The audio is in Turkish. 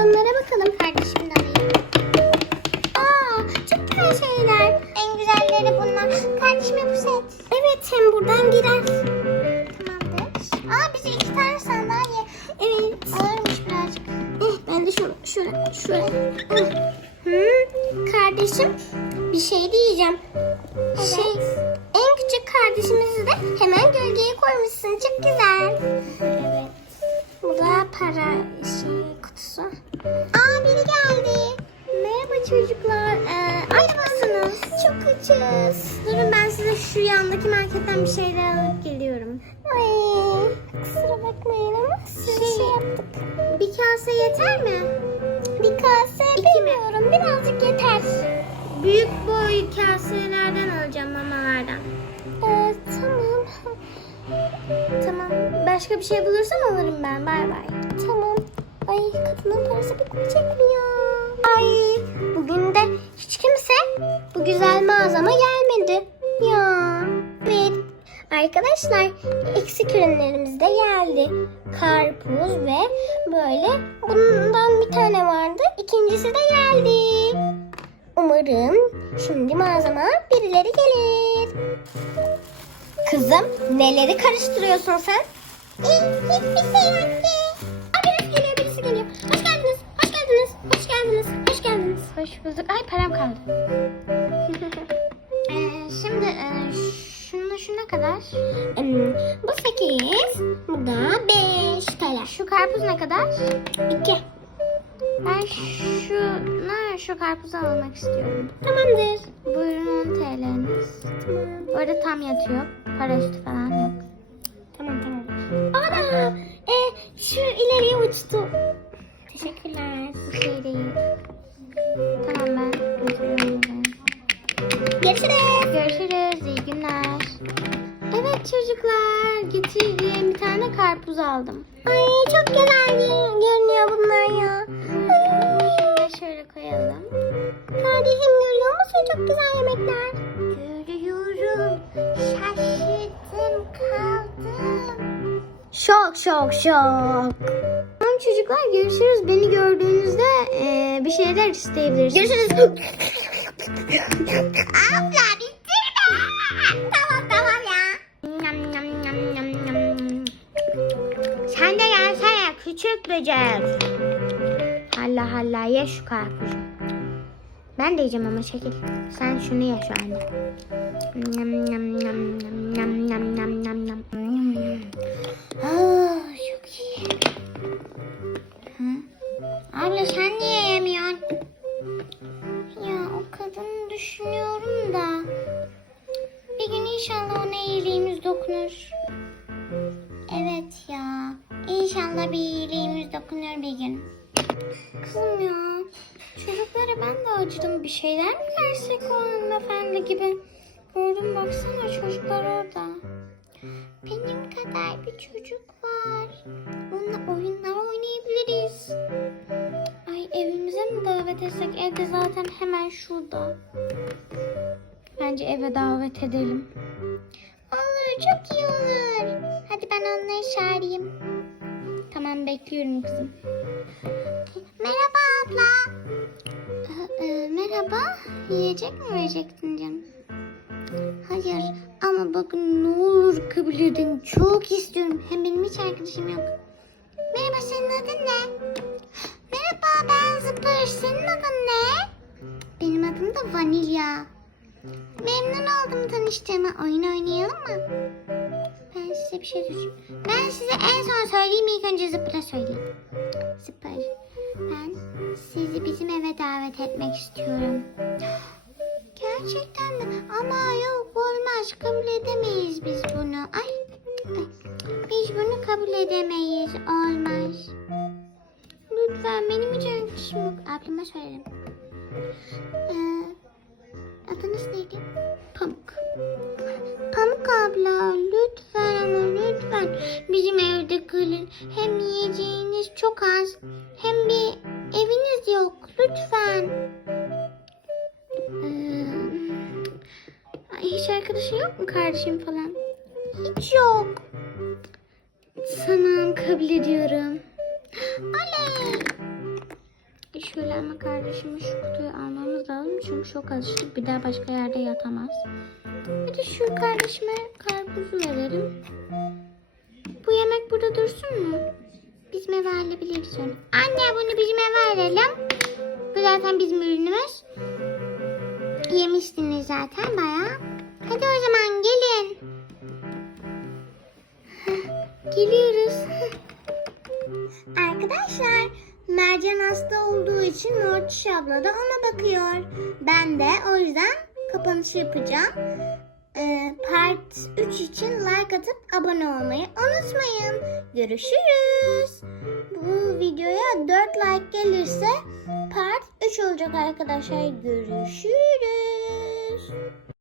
Hadi gel onlara bakalım. Kardeşimi de alayım. Aa çok güzel şeyler. En güzelleri bunlar. Kardeşime bu set. Evet hem buradan girer. Tamamdır. Aa bize iki tane sandalye. Evet. Ağırmış birazcık. Eh, ben de şunu şöyle şöyle. Ah. Kardeşim bir şey diyeceğim. Şey en küçük kardeşimizi de hemen gölgeye koymuşsun. Çok güzel. Açız. Durun ben size şu yandaki marketten bir şeyler alıp geliyorum. Ay kusura bakmayın ama şey, şey yaptık. Bir kase yeter mi? Bir kase bilmiyorum. Birazcık yeter. Büyük boy kaselerden alacağım mamalardan. Ee, tamam. Tamam. Başka bir şey bulursam alırım ben. Bay bay. Tamam. Ay kadının parası bitmeyecek mi ya? Ay bugün de bu güzel mağazama gelmedi. Ya. Evet. Arkadaşlar eksik ürünlerimiz de geldi. Karpuz ve böyle bundan bir tane vardı. İkincisi de geldi. Umarım şimdi mağazama birileri gelir. Kızım neleri karıştırıyorsun sen? hiçbir şey. Aa, birisi geliyor birisi geliyor. Hoş geldiniz, hoş geldiniz, hoş geldiniz, hoş geldiniz. Hoş bulduk. Ay param kaldı. Ee, şimdi e, şunun şu ne kadar? Hmm, bu 8, bu da 5 TL. Şu karpuz ne kadar? 2. Ben şu ne şu karpuzu almak istiyorum. Tamamdır. Buyurun 10 TL'niz. Tamam. Bu arada tam yatıyor. Para üstü falan yok. Tamam tamam. Ana, e, şu ileriye uçtu. Teşekkürler. Bir şey değil. Tamam. Görüşürüz. Görüşürüz. İyi günler. Evet çocuklar getirdim. Bir tane karpuz aldım. Ay çok güzel görünüyor bunlar ya. Şöyle şöyle koyalım. Kardeşim görüyor musun çok güzel yemekler. Görüyorum. Şaşırdım kaldım. Şok şok şok. Tamam çocuklar görüşürüz. Beni gördüğünüzde eee, bir şeyler isteyebilirsiniz. Görüşürüz. Abla bitirme. Tamam tamam ya. Sen de gelsene küçük böcek. Allah Allah ye şu karpuz. Ben de yiyeceğim ama şekil. Sen şunu ye şu anda. Nam nam nam nam nam nam nam nam. İnşallah ona iyiliğimiz dokunur. Evet ya. İnşallah bir iyiliğimiz dokunur bir gün. Kızım ya. Çocuklara ben de acıdım. Bir şeyler mi versek o hanımefendi gibi? Gördüm baksana çocuklar orada. Benim kadar bir çocuk var. Onunla oyunlar oynayabiliriz. Ay evimize mi davet etsek? Evde zaten hemen şurada. Bence eve davet edelim. Çok iyi olur. Hadi ben onları çağırayım. Tamam bekliyorum kızım. Merhaba abla. Ee, e, merhaba. Yiyecek mi verecektin canım? Hayır ama bakın ne olur kabul edin. Çok istiyorum. Hem benim hiç arkadaşım yok. Merhaba senin adın ne? Merhaba ben Zıpır. Senin adın ne? Benim adım da Vanilya. Memnun oldum tanıştığıma. Oyun oynayalım mı? Ben size bir şey düşün. Ben size en son söyleyeyim ilk önce Zıpır'a söyleyeyim. Zıpır. Ben sizi bizim eve davet etmek istiyorum. Gerçekten mi? Ama yok olmaz. Kabul edemeyiz biz bunu. Ay. Biz bunu kabul edemeyiz. Olmaz. Lütfen benim arkadaşım yok. Ablama söylerim. Ee, adınız neydi? Pamuk. Pamuk abla lütfen ama lütfen bizim evde kalın. Hem yiyeceğiniz çok az hem bir eviniz yok. Lütfen. Ee, hiç arkadaşın yok mu kardeşim falan? Hiç yok. Tamam kabul ediyorum. Oley. Şöyle ama kardeşimi şu kutuyu almamız lazım çünkü çok alıştık bir daha başka yerde yatamaz. Bir de şu kardeşime karpuzu verelim. Bu yemek burada dursun mu? Bizim eve alabiliriz onu. Anne bunu bizim eve verelim. Bu zaten bizim ürünümüz. Yemiştiniz zaten bayağı. Hadi o zaman gelin. Geliyoruz. Arkadaşlar Mercan hasta olduğu için Mortiş abla da ona bakıyor. Ben de o yüzden kapanışı yapacağım. Ee, part 3 için like atıp abone olmayı unutmayın. Görüşürüz. Bu videoya 4 like gelirse part 3 olacak arkadaşlar. Görüşürüz.